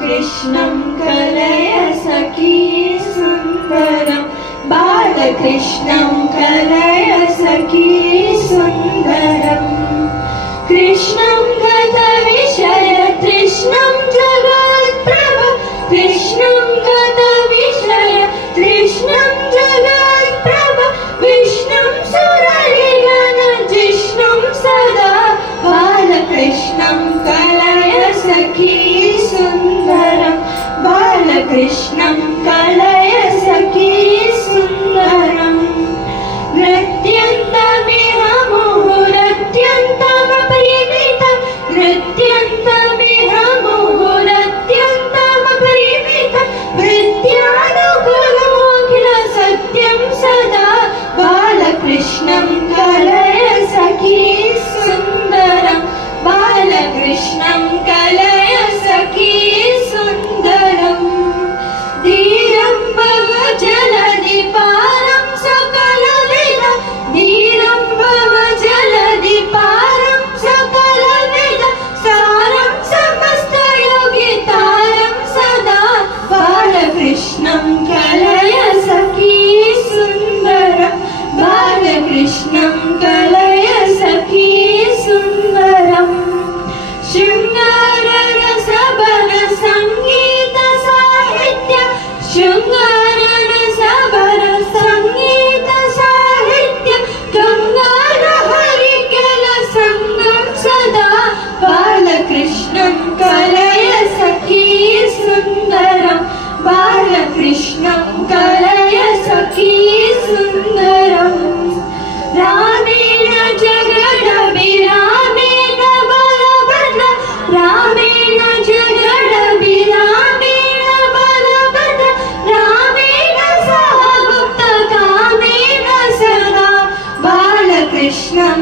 कृष्णं कलय सखी सुन्दरं बालकृष्णं कलय सखी सुन्दरम् कृष्णं गतविषय तृष्णं जगत्प्रभ कृष्णं गतविषय तृष्णं जगत्प्रभ विष्णुं सुरनिधन जिष्णुं सदा बालकृष्णं कलय सखी सुन्दरं बालकृष्णं कलय सखी सुन्दरम् नृत्यन्तमिह मुहुरत्यन्तमपरिमितं नृत्यन्तमिह मुहुरत्यन्तमपरिमितं नृत्यानुकुलमखिल सत्यं सदा बालकृष्णं कलय सखी सुन्दरं बालकृष्णं कलय सखी सुन्दरम् धीरं भव जलधि पारं सकलविदं धीरं भव जलधि पारं सकलविदं सारं समस्तयोगितारं सदा बालकृष्णं कलय सखी सुन्दरं बालकृष्णं कलय सखी सुन्दरम् शृङ्गाररसबल सङ्गीत साहित्य शृङ्गाररसबल सङ्गीत साहित्य गङ्गालहरि केल सङ्गं सदा बालकृष्णं कलय सखी सुन्दरं बालकृष्णं कलय सखी सुन्दरम् रामेण जगदभिरामेण बलभद्र रामेण जगदभिरामेण बलभद्र रामेण सह गुप्तकामेन सदा बालकृष्णं